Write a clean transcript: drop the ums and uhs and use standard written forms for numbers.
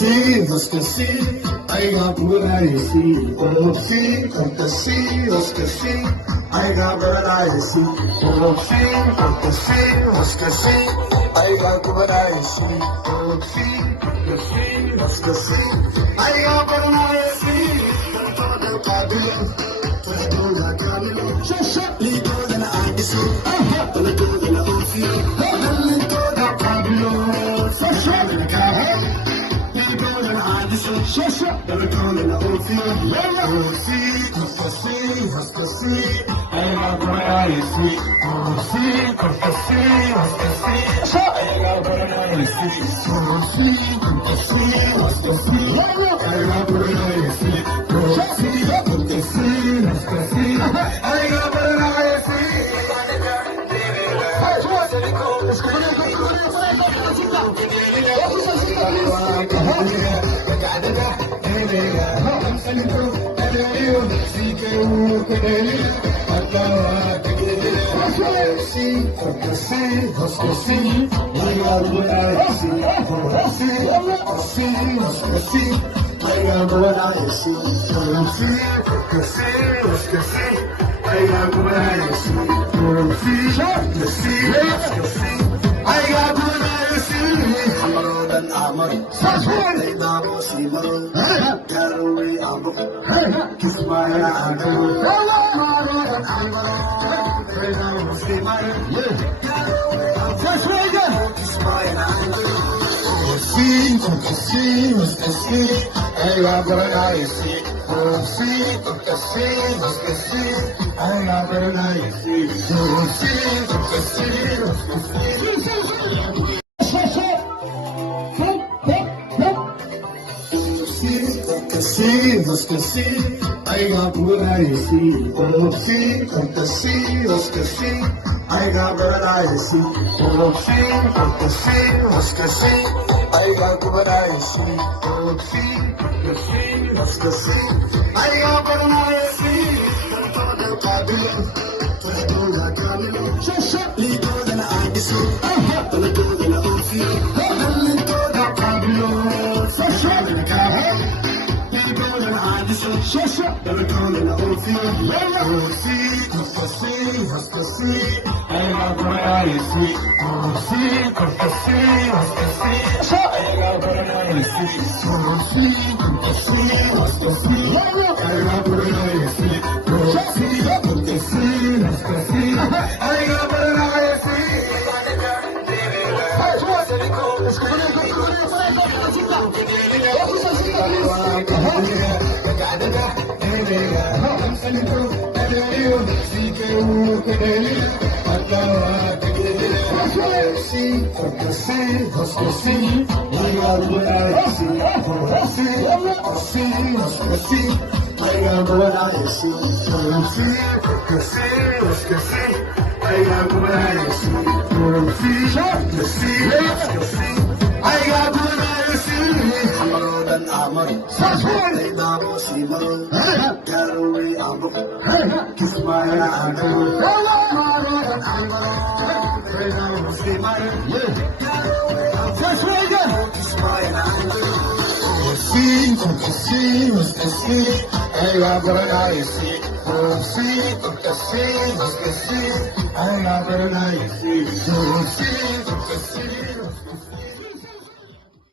see, let's go see. I got what I see. Oh, see, let's go see. I got what I see. Oh, see, let's go see. I got what I see. Oh, see, let's go see. I got what I see. Shut legal than I see. Legal than I see. Legal than Pablo. So shut it, legal than I see. Shut up, legal than I see. Let's go see. I got what I see. Oh, see, let's go see. I got what I see. Oh, see, let's go see. I got what I see. Oh, see, let's go see. I got what I see. Let's go see. I got what I see. Oh, see, let's go see. I got what I see. Oh, see, let's go see. I got what I see. Oh, see, let's go see. I got what I see. Shut legal than I see. Legal than I see. Legal than Pablo. So shut it, shut up, never come in the whole thing. Oh, see, let's go see. I got what I see. Oh, see, let's go see. I got what I see. Oh, see, let's go see. I got what I see. Oh, see, let's go see. I got what I see. I got what I see.